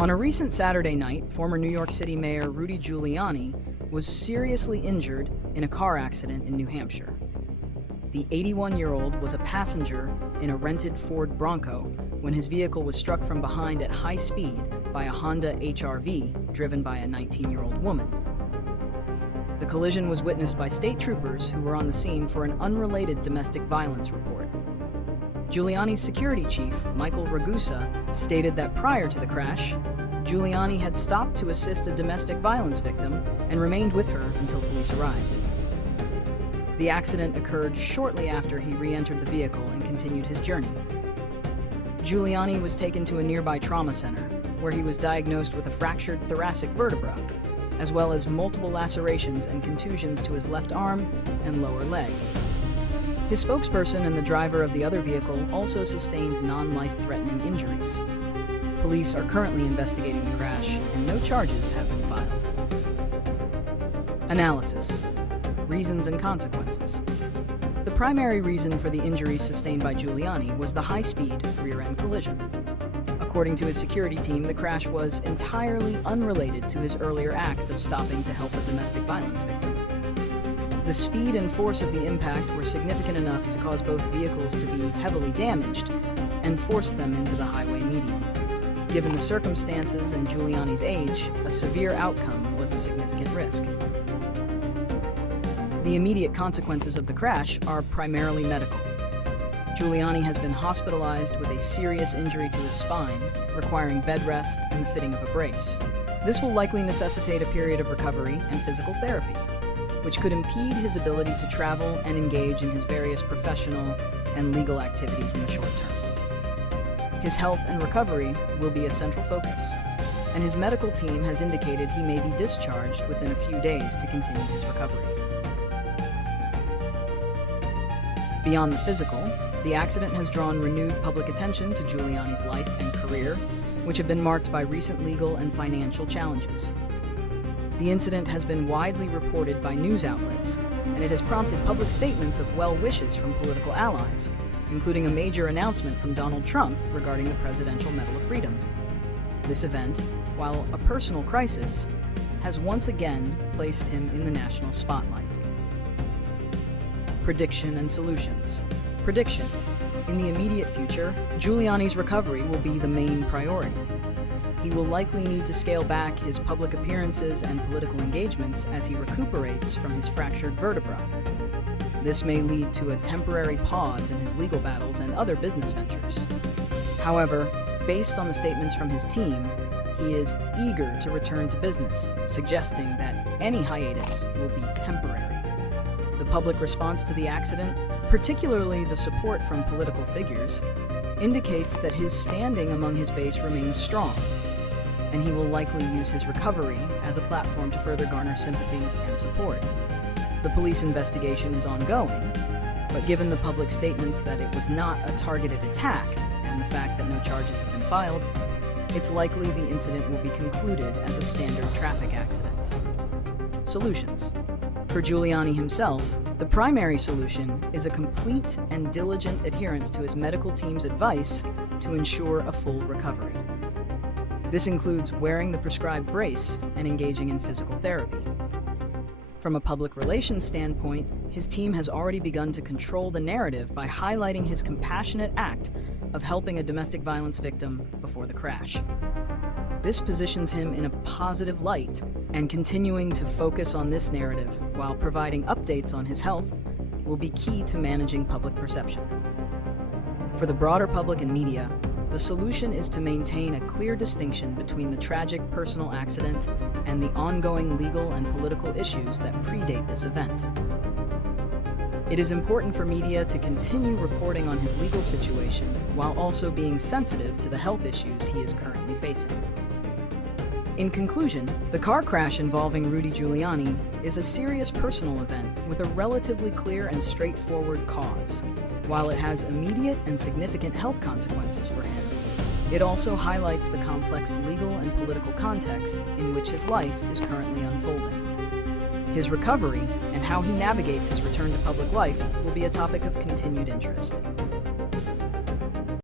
On a recent Saturday night, former New York City Mayor Rudy Giuliani was seriously injured in a car accident in New Hampshire. The 81-year-old was a passenger in a rented Ford Bronco when his vehicle was struck from behind at high speed by a Honda HR-V driven by a 19-year-old woman. The collision was witnessed by state troopers who were on the scene for an unrelated domestic violence report. Giuliani's security chief, Michael Ragusa, stated that prior to the crash, Giuliani had stopped to assist a domestic violence victim and remained with her until police arrived. The accident occurred shortly after he re-entered the vehicle and continued his journey. Giuliani was taken to a nearby trauma center, where he was diagnosed with a fractured thoracic vertebra, as well as multiple lacerations and contusions to his left arm and lower leg. His spokesperson and the driver of the other vehicle also sustained non-life-threatening injuries. Police are currently investigating the crash, and no charges have been filed. Analysis. Reasons and consequences. The primary reason for the injuries sustained by Giuliani was the high-speed rear-end collision. According to his security team, the crash was entirely unrelated to his earlier act of stopping to help a domestic violence victim. The speed and force of the impact were significant enough to cause both vehicles to be heavily damaged and force them into the highway median. Given the circumstances and Giuliani's age, a severe outcome was a significant risk. The immediate consequences of the crash are primarily medical. Giuliani has been hospitalized with a serious injury to his spine, requiring bed rest and the fitting of a brace. This will likely necessitate a period of recovery and physical therapy, which could impede his ability to travel and engage in his various professional and legal activities in the short term. His health and recovery will be a central focus, and his medical team has indicated he may be discharged within a few days to continue his recovery. Beyond the physical, the accident has drawn renewed public attention to Giuliani's life and career, which have been marked by recent legal and financial challenges. The incident has been widely reported by news outlets, and it has prompted public statements of well wishes from political allies, including a major announcement from Donald Trump regarding the Presidential Medal of Freedom. This event, while a personal crisis, has once again placed him in the national spotlight. Prediction and solutions. Prediction. In the immediate future, Giuliani's recovery will be the main priority. He will likely need to scale back his public appearances and political engagements as he recuperates from his fractured vertebra. This may lead to a temporary pause in his legal battles and other business ventures. However, based on the statements from his team, he is eager to return to business, suggesting that any hiatus will be temporary. The public response to the accident, particularly the support from political figures, indicates that his standing among his base remains strong, and he will likely use his recovery as a platform to further garner sympathy and support. The police investigation is ongoing, but given the public statements that it was not a targeted attack and the fact that no charges have been filed, it's likely the incident will be concluded as a standard traffic accident. Solutions. For Giuliani himself, the primary solution is a complete and diligent adherence to his medical team's advice to ensure a full recovery. This includes wearing the prescribed brace and engaging in physical therapy. From a public relations standpoint, his team has already begun to control the narrative by highlighting his compassionate act of helping a domestic violence victim before the crash. This positions him in a positive light, and continuing to focus on this narrative while providing updates on his health will be key to managing public perception. For the broader public and media, the solution is to maintain a clear distinction between the tragic personal accident and the ongoing legal and political issues that predate this event. It is important for media to continue reporting on his legal situation while also being sensitive to the health issues he is currently facing. In conclusion, the car crash involving Rudy Giuliani is a serious personal event with a relatively clear and straightforward cause. While it has immediate and significant health consequences for him, it also highlights the complex legal and political context in which his life is currently unfolding. His recovery and how he navigates his return to public life will be a topic of continued interest.